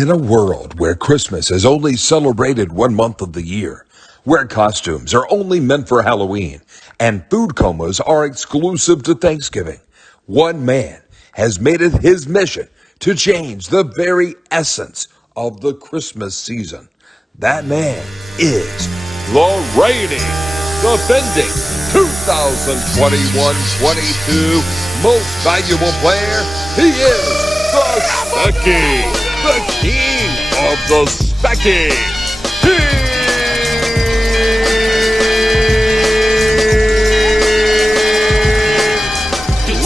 In a world where Christmas is only celebrated 1 month of the year, where costumes are only meant for Halloween, and food comas are exclusive to Thanksgiving, one man has made it his mission to change the very essence of the Christmas season. That man is the reigning, defending 2021-22 most valuable player. He is the Specky, the king of the Specky,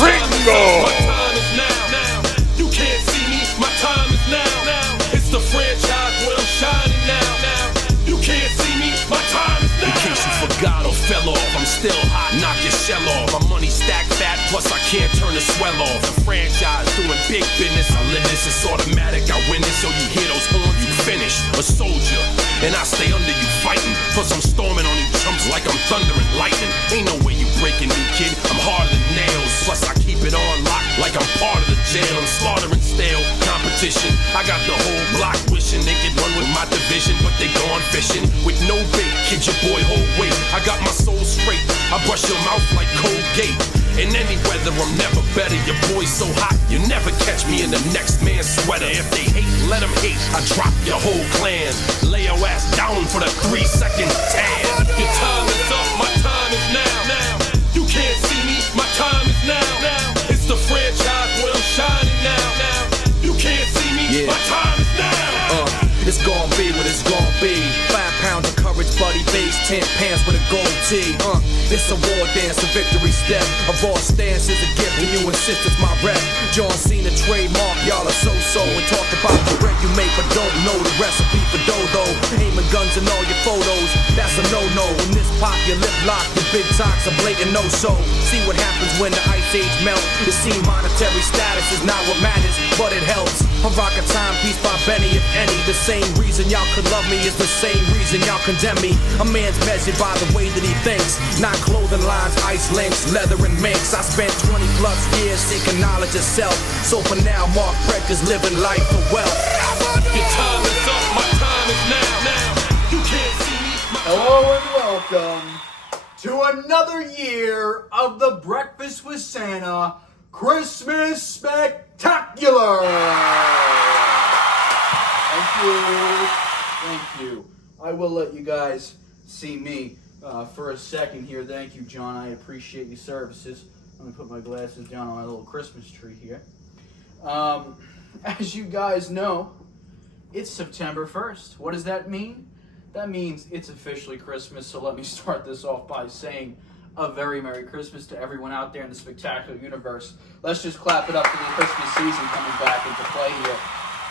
Ringo. You can't see me, my time is now. It's the franchise where I'm shining now. You can't see me, my time is now. In case you forgot or fell off, I'm still hot, knock your shell off. My money stacked fat, plus I can't turn the swell off. The franchise doing big business, I live this, it's automatic, I win this. So you hear those horns, you finish. A soldier, and I stay under you fighting. Plus I'm storming on you chumps like I'm thunder and lightning. Ain't no way you breaking me, kid, I'm harder than nails. Plus I keep it on lock like I'm part of the jail. I'm slaughtering stale competition. I got the whole block wishing they could run with my division, but they gone fishing with no bait. Kid, your boy, hold weight. I got my soul straight. I brush your mouth like Colgate. In any weather, I'm never better. Your boy's so hot, you never catch me in the next man's sweater. If they hate, let them hate. I drop your whole clan. Lay your ass down for the 3-second tan. Your time is up, my time is now. You can't see me, my time is now. It's the franchise where I'm shining now. You can't see me, my time is now. It's gon' be what it's gon' be. 5 pounds of courage, bloody base, 10 pants with a gold tee. It's a war dance, a victory step. A raw stance is a gift, and you insist it's my rep. John Cena trademark, y'all are so-so. And talk about the bread you make, but don't know the recipe for dodo. Aiming guns in all your photos, that's a no-no. When this pop, your lip lock, your big talks a blatant no-so. See what happens when the ice age melt. It seems monetary status is not what matters, but it helps. I rock a timepiece by Benny, if any. The same reason y'all could love me is the same reason y'all condemn me. A man's measured by the way that he thinks, not clothing lines, ice links, leather and minks. I spent 20 plus years seeking knowledge of self. So for now, Mark Breck is living life for wealth. Your time is up, my time is now. You can't see me. Hello and welcome to another year of the Breakfast with Santa Christmas Spectacular. Thank you. I will let you guys see me for a second here. Thank you, John. I appreciate your services. Let me put my glasses down on my little Christmas tree here. As you guys know, it's September 1st. What does that mean? That means it's officially Christmas, so let me start this off by saying a very Merry Christmas to everyone out there in the spectacular universe. Let's just clap it up for the Christmas season coming back into play here.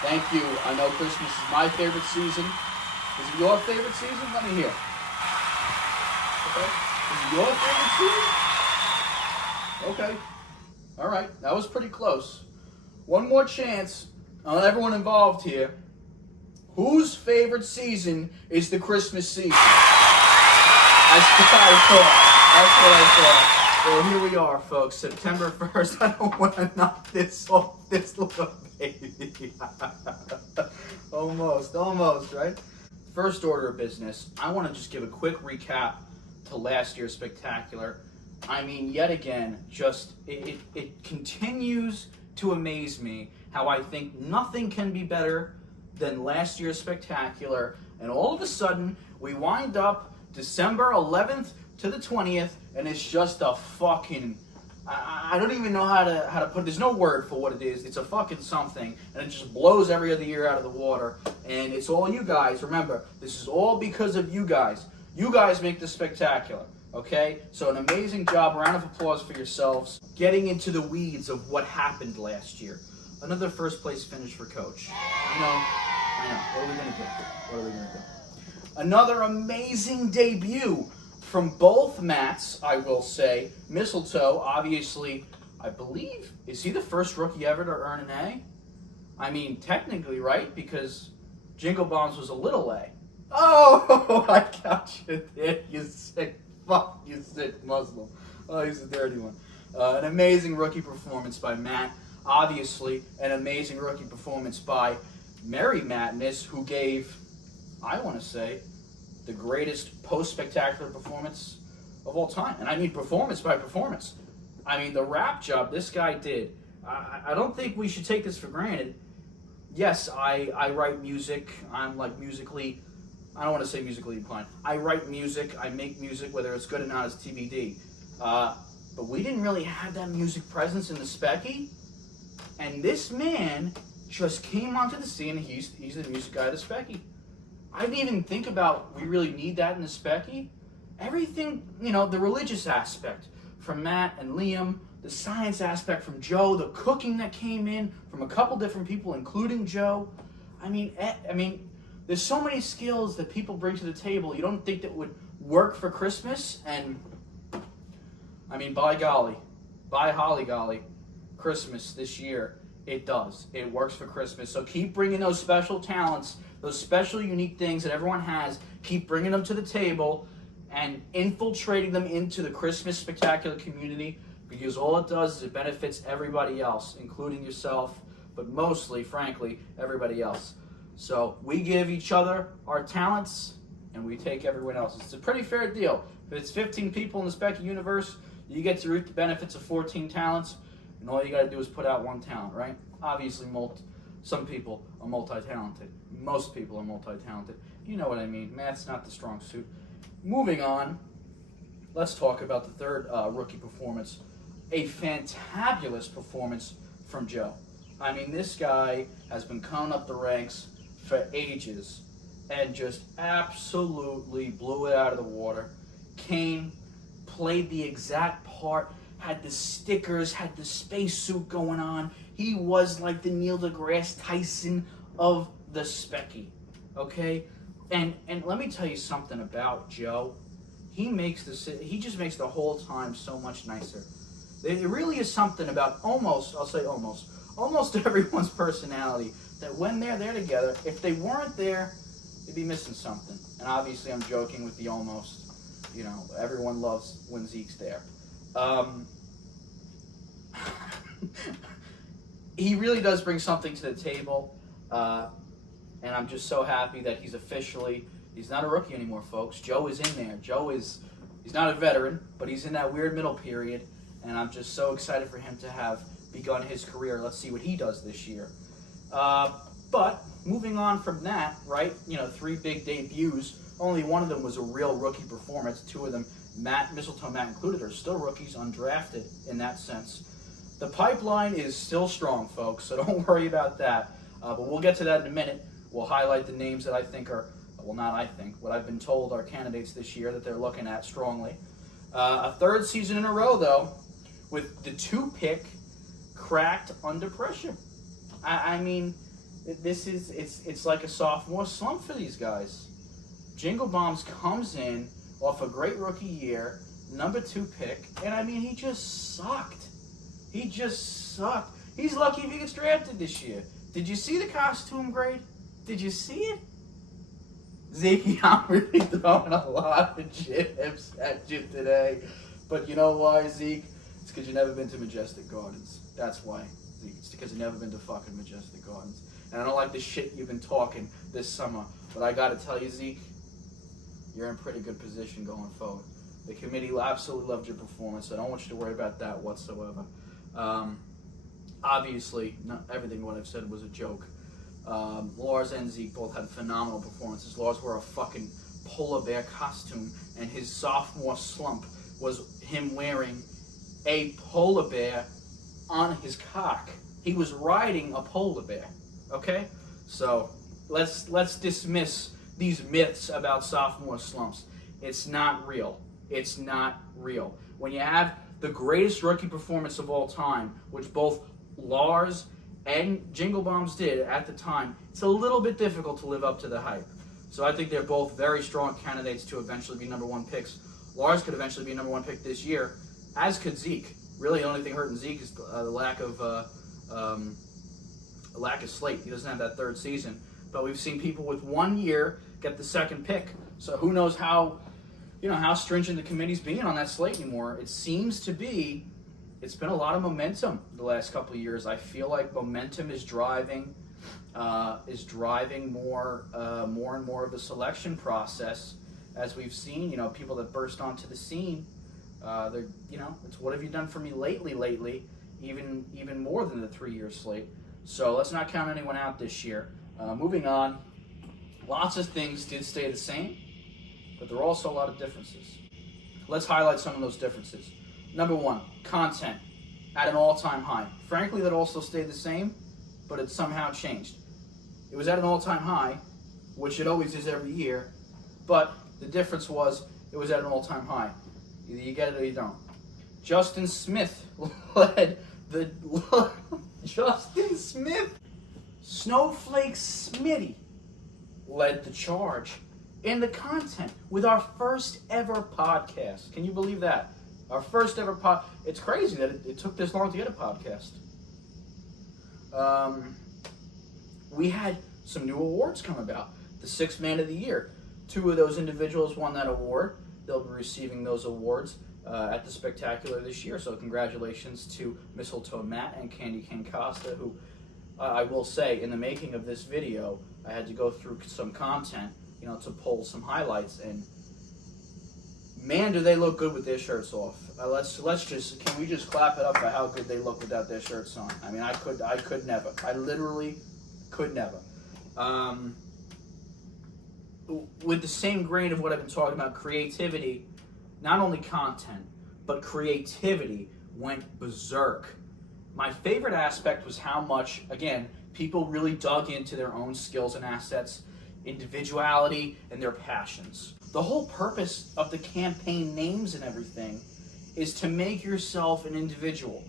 Thank you. I know Christmas is my favorite season. Is it your favorite season? Let me hear. Okay. Is it your favorite season? Okay. All right. That was pretty close. One more chance on everyone involved here. Whose favorite season is the Christmas season? That's what I thought. Well, here we are, folks. September 1st. I don't want to knock this off this little baby. Almost, right? First order of business. I want to just give a quick recap to last year's Spectacular. I mean, yet again, just it continues to amaze me how I think nothing can be better than last year's Spectacular. And all of a sudden, we wind up December 11th to the 20th, and it's just a fucking, I don't even know how to put it. There's no word for what it is. It's a fucking something, and it just blows every other year out of the water. And it's all you guys. Remember, this is all because of you guys. You guys make this Spectacular, okay? So an amazing job. Round of applause for yourselves. Getting into the weeds of what happened last year. Another first place finish for Coach. I know. What are we gonna do? Another amazing debut from both Matts, I will say. Mistletoe, obviously, I believe, is he the first rookie ever to earn an A? I mean, technically, right? Because Jingle Bombs was a little A. Oh, I got you there, you sick Muslim. Oh, he's a dirty one. An amazing rookie performance by Matt. Obviously, an amazing rookie performance by Merry Madness, who gave, I want to say, the greatest post-spectacular performance of all time. And I mean performance by performance. I mean, the rap job this guy did, I don't think we should take this for granted. Yes, I write music. I'm like musically, I don't want to say musically inclined. I write music. I make music, whether it's good or not is TBD. But we didn't really have that music presence in the Specky. And this man just came onto the scene, and he's the music guy of the Specky. I didn't even think about we really need that in the Specky. Everything, the religious aspect from Matt and Liam, the science aspect from Joe, the cooking that came in from a couple different people, including Joe. I mean, there's so many skills that people bring to the table. You don't think that would work for Christmas? And I mean, by golly, by holly golly, Christmas this year, it does. It works for Christmas. So keep bringing those special talents, those special unique things that everyone has. Keep bringing them to the table and infiltrating them into the Christmas spectacular community, because all it does is it benefits everybody else, including yourself, but mostly, frankly, everybody else. So we give each other our talents, and we take everyone else's. It's a pretty fair deal. If it's 15 people in the Specky universe, you get to reap the benefits of 14 talents, and all you got to do is put out one talent, right? Obviously, some people are multi-talented. Most people are multi-talented. You know what I mean. Math's not the strong suit. Moving on, let's talk about the third rookie performance. A fantabulous performance from Joe. I mean, this guy has been coming up the ranks for ages and just absolutely blew it out of the water. Came, played the exact part, had the stickers, had the spacesuit going on. He was like the Neil deGrasse Tyson of the Specky, okay? And let me tell you something about Joe. He just makes the whole time so much nicer. It really is something about almost everyone's personality that when they're there together, if they weren't there, they'd be missing something. And obviously I'm joking with the almost. Everyone loves when Zeke's there. He really does bring something to the table. And I'm just so happy that he's not a rookie anymore, folks. Joe is in there. He's not a veteran, but he's in that weird middle period. And I'm just so excited for him to have begun his career. Let's see what he does this year. But moving on from that, right? 3 big debuts. Only one of them was a real rookie performance. 2 of them, Mistletoe Matt included, are still rookies, undrafted in that sense. The pipeline is still strong, folks, so don't worry about that. But we'll get to that in a minute. We'll highlight the names that I think are, well, not I think, what I've been told are candidates this year that they're looking at strongly. A third season in a row, though, with the 2-pick cracked under pressure. I mean, it's like a sophomore slump for these guys. Jingle Bombs comes in off a great rookie year, number 2 pick, and I mean, he just sucked. He's lucky if he gets drafted this year. Did you see the costume grade? Did you see it? Zeke, I'm really throwing a lot of jibs at you today. But you know why, Zeke? It's because you've never been to Majestic Gardens. That's why, Zeke. It's because you've never been to fucking Majestic Gardens. And I don't like the shit you've been talking this summer. But I gotta tell you, Zeke, you're in pretty good position going forward. The committee absolutely loved your performance, so I don't want you to worry about that whatsoever. Obviously, not everything what I've said was a joke. Lars and Zeke both had phenomenal performances. Lars wore a fucking polar bear costume, and his sophomore slump was him wearing a polar bear on his cock. He was riding a polar bear, okay? So let's dismiss these myths about sophomore slumps. It's not real. It's not real. When you have the greatest rookie performance of all time, which both Lars and Jingle Bombs did at the time, it's a little bit difficult to live up to the hype. So I think they're both very strong candidates to eventually be number 1 picks. Lars could eventually be number 1 pick this year, as could Zeke. Really, the only thing hurting Zeke is the lack of slate. He doesn't have that 3rd season. But we've seen people with 1 year get the 2nd pick. So who knows how stringent the committee's being on that slate anymore. It seems to be, it's been a lot of momentum the last couple of years. I feel like momentum is driving is driving more and more of the selection process, as we've seen. People that burst onto the scene. They're, it's what have you done for me lately, even more than the 3-year slate. So let's not count anyone out this year. Moving on, lots of things did stay the same, but there are also a lot of differences. Let's highlight some of those differences. Number one, content at an all-time high. Frankly, that also stayed the same, but it somehow changed. It was at an all-time high, which it always is every year, but the difference was it was at an all-time high. Either you get it or you don't. Justin Smith led the... Justin Smith! Snowflake Smitty led the charge in the content with our first ever podcast. Can you believe that? Our first ever It's crazy that it took this long to get a podcast. We had some new awards come about. The Sixth Man of the Year. 2 of those individuals won that award. They'll be receiving those awards at the Spectacular this year. So congratulations to Mistletoe Matt and Candy Cane Costa, who I will say, in the making of this video, I had to go through some content, to pull some highlights, and man, do they look good with their shirts off. Can we just clap it up for how good they look without their shirts on? I mean, I could never. I literally could never. With the same grain of what I've been talking about, creativity, not only content, but creativity went berserk. My favorite aspect was how much, again, people really dug into their own skills and assets, individuality, and their passions. The whole purpose of the campaign names and everything is to make yourself an individual,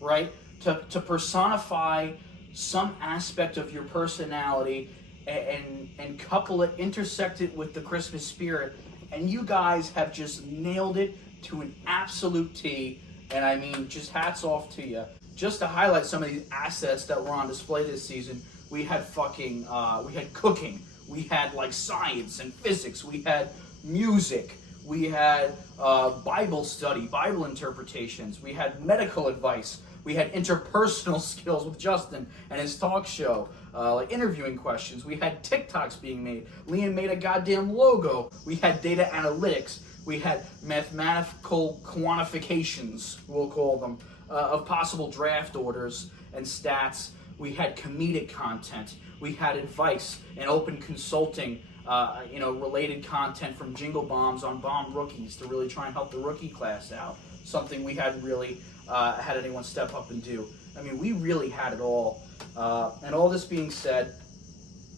right? To personify some aspect of your personality and couple it, intersect it with the Christmas spirit. And you guys have just nailed it to an absolute T. And I mean, just hats off to you. Just to highlight some of these assets that were on display this season, we had we had cooking, we had like science and physics, we had music, we had Bible study, Bible interpretations, we had medical advice, we had interpersonal skills with Justin and his talk show, like interviewing questions, we had TikToks being made, Liam made a goddamn logo, we had data analytics, we had mathematical quantifications, we'll call them, of possible draft orders and stats. We had comedic content. We had advice and open consulting, related content from Jingle Bombs on bomb rookies to really try and help the rookie class out. Something we hadn't really had anyone step up and do. I mean, we really had it all. And all this being said,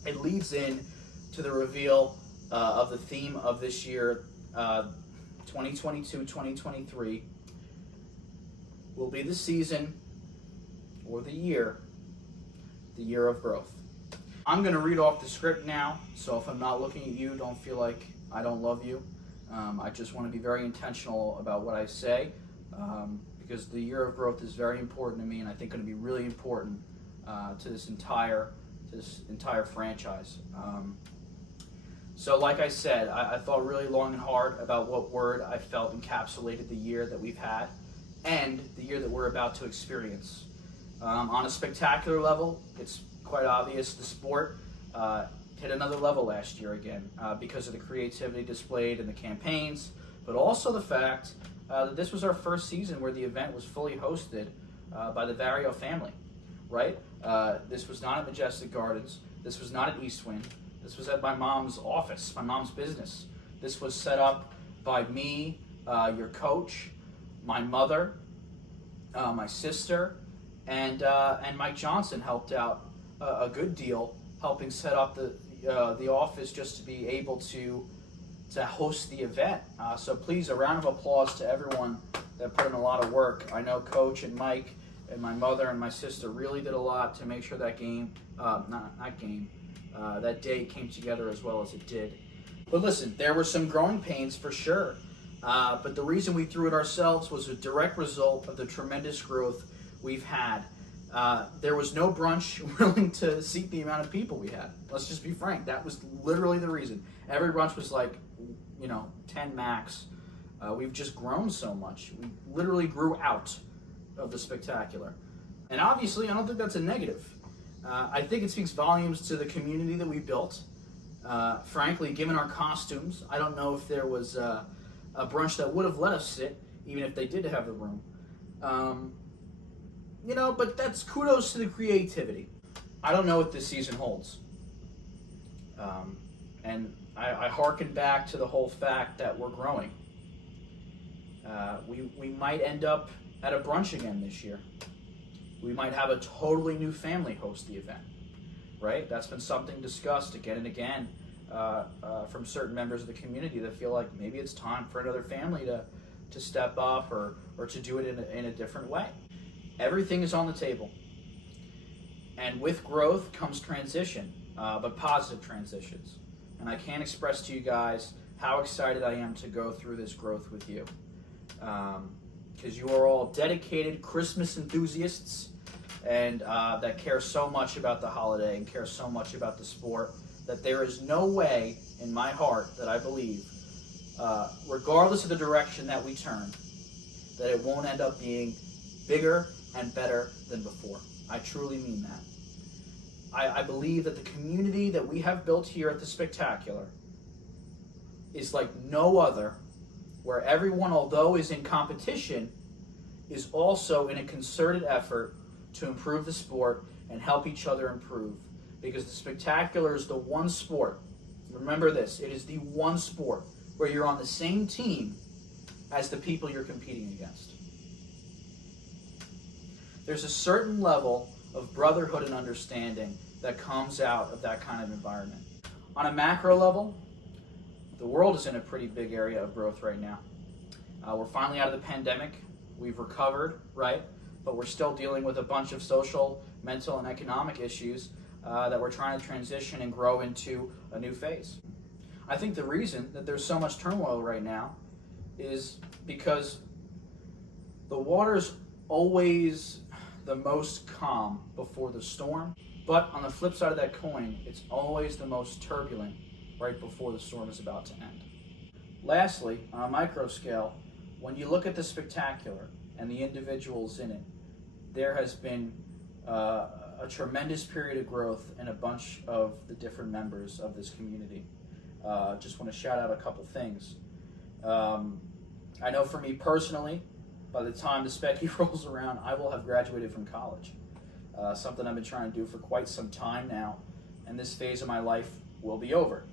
it leads in to the reveal of the theme of this year, 2022-2023. Will be the season or the year of growth. I'm going to read off the script now, so if I'm not looking at you, don't feel like I don't love you. I just want to be very intentional about what I say, because the year of growth is very important to me, and I think going to be really important to this entire franchise. So like I said, I thought really long and hard about what word I felt encapsulated the year that we've had and the year that we're about to experience. On a spectacular level, it's quite obvious the sport hit another level last year again because of the creativity displayed in the campaigns, but also the fact that this was our first season where the event was fully hosted by the Vario family, right? This was not at Majestic Gardens. This was not at Eastwind. This was at my mom's office, my mom's business. This was set up by me, your coach, my mother, my sister, and Mike Johnson helped out a good deal, helping set up the office just to be able to host the event. So please, a round of applause to everyone that put in a lot of work. I know Coach and Mike and my mother and my sister really did a lot to make sure that that day came together as well as it did. But listen, there were some growing pains for sure. But the reason we threw it ourselves was a direct result of the tremendous growth we've had. There was no brunch willing to seat the amount of people we had. Let's just be frank. That was literally the reason. Every brunch was like, 10 max. We've just grown so much. We literally grew out of the spectacular. And obviously, I don't think that's a negative. I think it speaks volumes to the community that we built. Frankly, given our costumes, I don't know if there was a brunch that would have let us sit, even if they did have the room. But that's kudos to the creativity. I don't know what this season holds. And I hearken back to the whole fact that we're growing. We might end up at a brunch again this year. We might have a totally new family host the event, right? That's been something discussed again and again from certain members of the community that feel like maybe it's time for another family to step up or to do it in a different way. Everything is on the table. And with growth comes transition, but positive transitions. And I can't express to you guys how excited I am to go through this growth with you. Because you are all dedicated Christmas enthusiasts and that care so much about the holiday and care so much about the sport that there is no way in my heart that I believe, regardless of the direction that we turn, that it won't end up being bigger and better than before. I truly mean that. I believe that the community that we have built here at the Spectacular is like no other, where everyone, although is in competition, is also in a concerted effort to improve the sport and help each other improve. Because the Spectacular is the one sport, remember this, it is the one sport where you're on the same team as the people you're competing against. There's a certain level of brotherhood and understanding that comes out of that kind of environment. On a macro level, the world is in a pretty big area of growth right now. We're finally out of the pandemic. We've recovered, right? But we're still dealing with a bunch of social, mental, and economic issues that we're trying to transition and grow into a new phase. I think the reason that there's so much turmoil right now is because the water's always the most calm before the storm, but on the flip side of that coin, it's always the most turbulent right before the storm is about to end. Lastly, on a micro scale, when you look at the Spectacular and the individuals in it, there has been a tremendous period of growth in a bunch of the different members of this community. Just want to shout out a couple things. I know for me personally, by the time the Specky rolls around, I will have graduated from college. Something I've been trying to do for quite some time now, and this phase of my life will be over.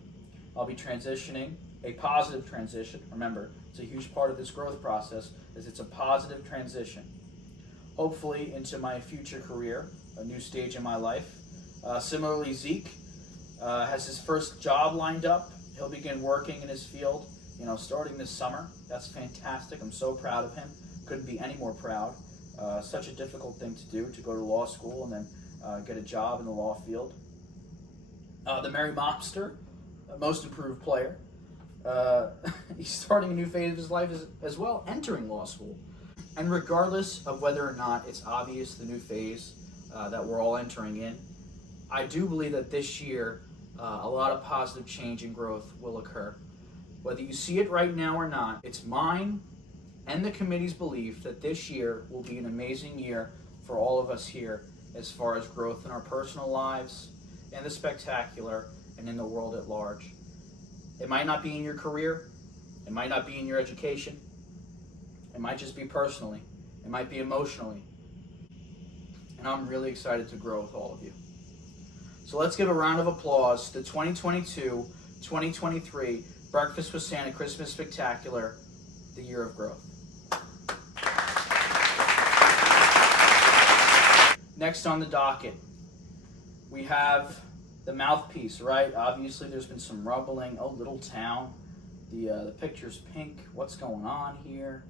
I'll be transitioning, a positive transition. Remember, it's a huge part of this growth process, is it's a positive transition. Hopefully into my future career, a new stage in my life. Similarly, Zeke has his first job lined up. He'll begin working in his field, starting this summer. That's fantastic. I'm so proud of him. Couldn't be any more proud. Such a difficult thing to do, to go to law school and then get a job in the law field. The Merry Mobster, most improved player. He's starting a new phase of his life as well, entering law school. And regardless of whether or not it's obvious the new phase that we're all entering in, I do believe that this year a lot of positive change and growth will occur. Whether you see it right now or not, it's mine and the committee's belief that this year will be an amazing year for all of us here as far as growth in our personal lives, in the Spectacular, and in the world at large. It might not be in your career, it might not be in your education, it might just be personally, it might be emotionally, and I'm really excited to grow with all of you. So let's give a round of applause to the 2022-2023 Breakfast with Santa Christmas Spectacular, the Year of Growth. Next on the docket, we have the mouthpiece, right? Obviously, there's been some rumbling. Oh, little town. The picture's pink. What's going on here?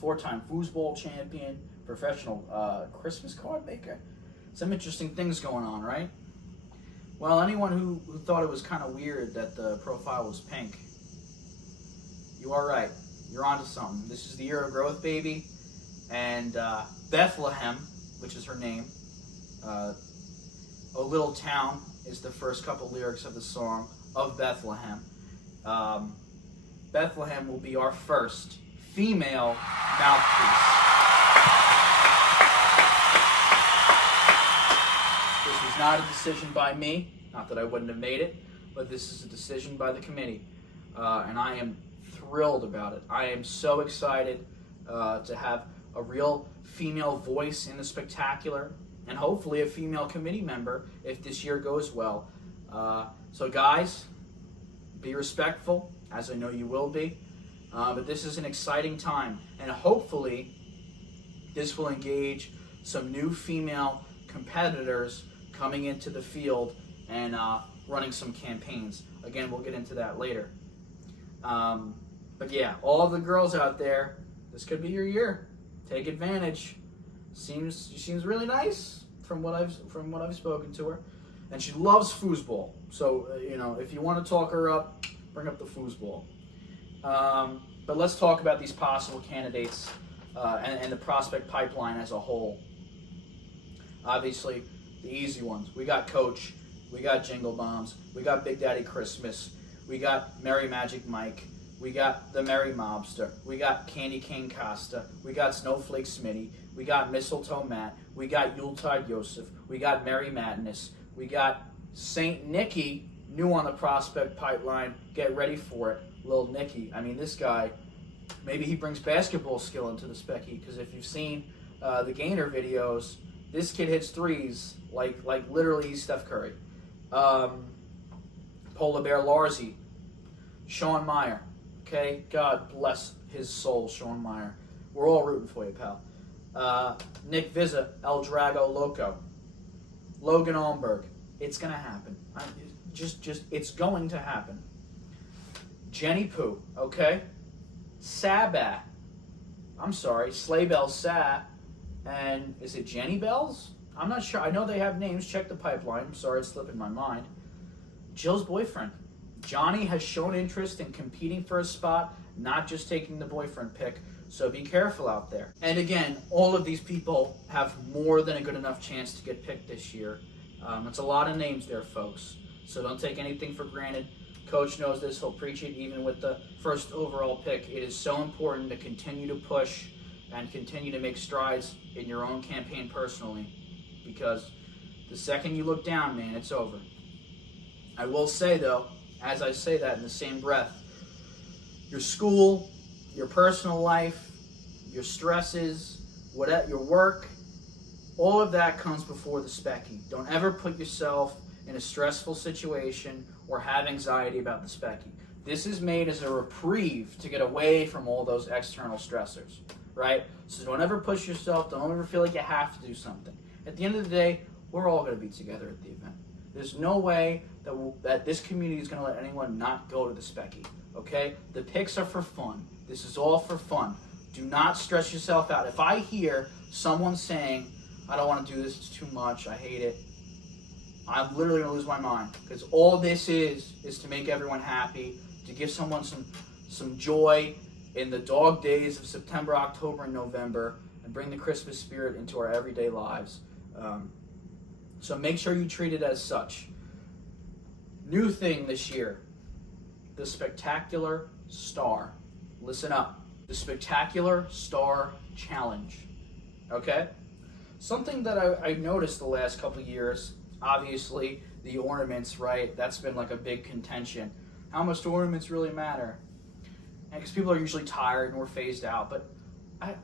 Four-time foosball champion, professional Christmas card maker. Some interesting things going on, right? Well, anyone who thought it was kind of weird that the profile was pink, you are right. You're onto something. This is the Year of Growth, baby. And Bethlehem, which is her name, "O Little Town" is the first couple lyrics of the song of Bethlehem. Bethlehem will be our first female mouthpiece. This was is not a decision by me, not that I wouldn't have made it, but this is a decision by the committee. And I am thrilled about it. I am so excited to have a real female voice in the spectacular, and hopefully a female committee member if this year goes well. So guys, be respectful, as I know you will be. But this is an exciting time, and hopefully this will engage some new female competitors coming into the field and running some campaigns. Again, we'll get into that later. But yeah, all the girls out there, this could be your year. Take advantage. She seems really nice from what I've spoken to her, and she loves foosball. So if you want to talk her up, bring up the foosball. But let's talk about these possible candidates and the prospect pipeline as a whole. Obviously, the easy ones. We got Coach. We got Jingle Bombs. We got Big Daddy Christmas. We got Merry Magic Mike. We got the Merry Mobster. We got Candy Cane Costa. We got Snowflake Smitty. We got Mistletoe Matt. We got Yuletide Yosef. We got Merry Madness. We got Saint Nicky, new on the prospect pipeline. Get ready for it. Lil Nicky. I mean, this guy, maybe he brings basketball skill into the specky, because if you've seen the Gainer videos, this kid hits threes like literally he's Steph Curry. Polar Bear Larzy. Sean Meyer. Okay, God bless his soul, Sean Meyer. We're all rooting for you, pal. Nick Vizza, El Drago Loco. Logan Almberg. It's gonna happen. It's going to happen. Jenny Poo, okay? Sabat. I'm sorry, Sleigh Bells Sat. And is it Jenny Bells? I'm not sure. I know they have names. Check the pipeline. I'm sorry, it's slipping my mind. Jill's boyfriend. Johnny has shown interest in competing for a spot, not just taking the boyfriend pick, so be careful out there. And again, all of these people have more than a good enough chance to get picked this year. It's a lot of names there, folks, so don't take anything for granted. Coach knows this. He'll preach it even with the first overall pick. It is so important to continue to push and continue to make strides in your own campaign personally, because the second you look down, man, it's over. I will say, though, as I say that in the same breath, your school, your personal life, your stresses, your work, all of that comes before the specky. Don't ever put yourself in a stressful situation or have anxiety about the specky. This is made as a reprieve to get away from all those external stressors, right? So don't ever push yourself. Don't ever feel like you have to do something. At the end of the day, we're all going to be together at the event. There's no way that this community is going to let anyone not go to the specky, okay? The picks are for fun. This is all for fun. Do not stress yourself out. If I hear someone saying, I don't want to do this, it's too much, I hate it, I'm literally going to lose my mind, because all this is to make everyone happy, to give someone some joy in the dog days of September, October, and November, and bring the Christmas spirit into our everyday lives. So make sure you treat it as such. New thing this year, the Spectacular Star. Listen up. The Spectacular Star Challenge. Okay? Something that I noticed the last couple of years, obviously, the ornaments, right? That's been like a big contention. How much do ornaments really matter? Because people are usually tired and we're phased out. But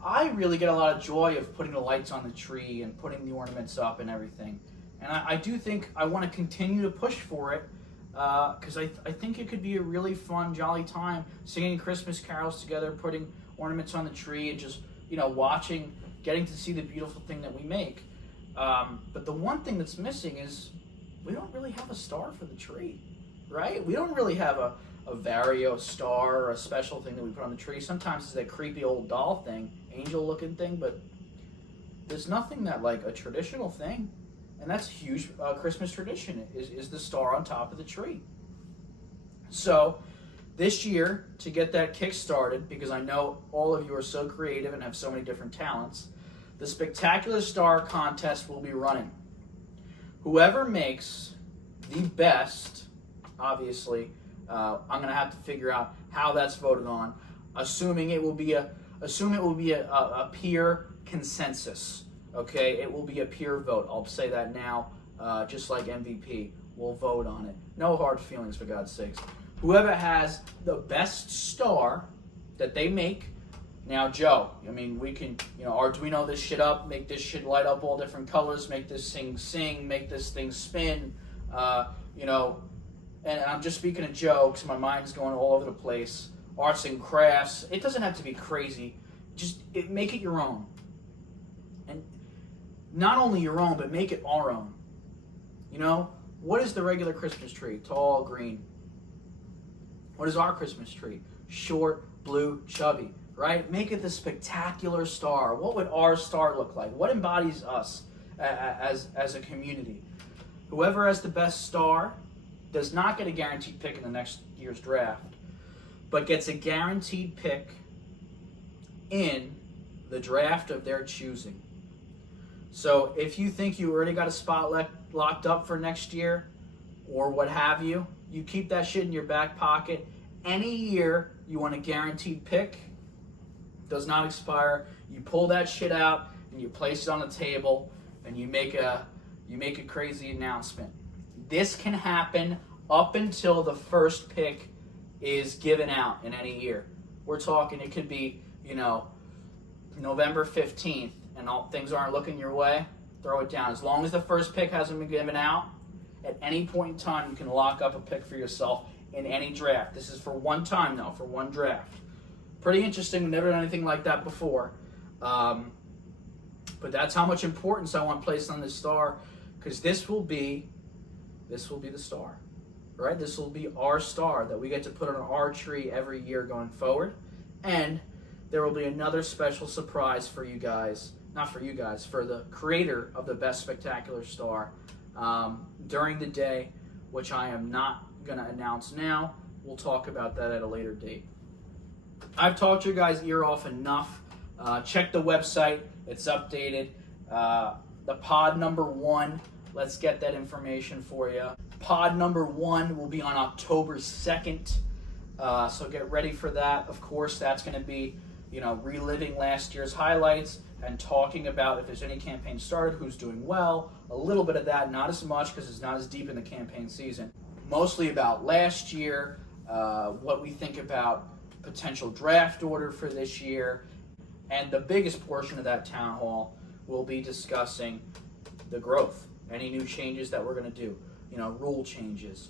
I really get a lot of joy of putting the lights on the tree and putting the ornaments up and everything. And I do think I want to continue to push for it, because I think it could be a really fun, jolly time, singing Christmas carols together, putting ornaments on the tree, and just, watching, getting to see the beautiful thing that we make. But the one thing that's missing is we don't really have a star for the tree, right? We don't really have a Vario star or a special thing that we put on the tree. Sometimes it's that creepy old doll thing, angel-looking thing, but there's nothing that like a traditional thing. And that's a huge Christmas tradition, is the star on top of the tree. So this year, to get that kick started, because I know all of you are so creative and have so many different talents, the Spectacular Star Contest will be running. Whoever makes the best, obviously, I'm going to have to figure out how that's voted on, assuming it will be a peer consensus. Okay, it will be a peer vote. I'll say that now. just like MVP. We'll vote on it. No hard feelings, for God's sakes. Whoever has the best star that they make. Now, Joe, I mean, we can, Arduino this shit up, make this shit light up all different colors, make this thing sing, make this thing spin, and I'm just speaking of Joe because my mind's going all over the place. Arts and crafts. It doesn't have to be crazy. Just make it your own. And not only your own, but make it our own. What is the regular Christmas tree? Tall, green. What is our Christmas tree? Short, blue, chubby. Right? Make it the spectacular star. What would our star look like? What embodies us as a community? Whoever has the best star does not get a guaranteed pick in the next year's draft, but gets a guaranteed pick in the draft of their choosing. So if you think you already got a spot locked up for next year or what have you, you keep that shit in your back pocket. Any year you want a guaranteed pick, does not expire. You pull that shit out and you place it on the table and you make a crazy announcement. This can happen up until the first pick is given out in any year. We're talking it could be, November 15th and things aren't looking your way, throw it down. As long as the first pick hasn't been given out, at any point in time you can lock up a pick for yourself in any draft. This is for one time though, for one draft. Pretty interesting. We've never done anything like that before. But that's how much importance I want placed on this star, because this will be the star, right? This will be our star that we get to put on our tree every year going forward. And there will be another special surprise for you guys, not for you guys, for the creator of the best spectacular star during the day, which I am not going to announce now. We'll talk about that at a later date. I've talked your guys' ear off enough. Check the website. It's updated. The pod number 1, let's get that information for you. Pod number 1 will be on October 2nd. So get ready for that. Of course, that's going to be, reliving last year's highlights and talking about if there's any campaign started, who's doing well, a little bit of that, not as much because it's not as deep in the campaign season. Mostly about last year, what we think about potential draft order for this year, and the biggest portion of that town hall will be discussing the growth, any new changes that we're going to do, rule changes,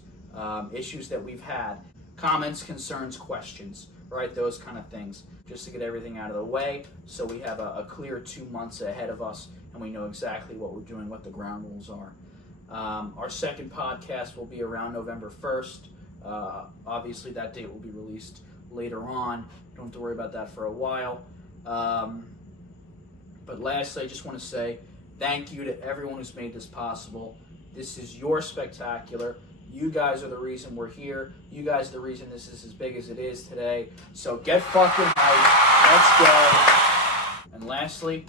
issues that we've had, comments, concerns, questions, right, those kind of things, just to get everything out of the way so we have a clear 2 months ahead of us and we know exactly what we're doing, what the ground rules are. Our second podcast will be around November 1st. Obviously that date will be released later on. Don't have to worry about that for a while. But lastly, I just want to say thank you to everyone who's made this possible. This is your spectacular. You guys are the reason we're here. You guys are the reason this is as big as it is today. So get fucking hyped. Let's go. And lastly,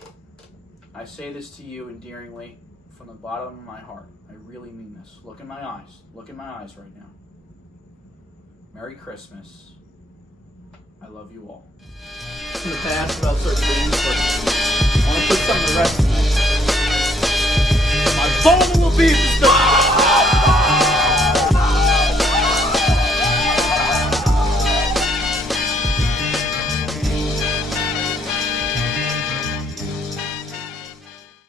I say this to you endearingly from the bottom of my heart. I really mean this. Look in my eyes. Look in my eyes right now. Merry Christmas. I love you all. In the past about certain things, but I want to put something to rest tonight. My phone will be the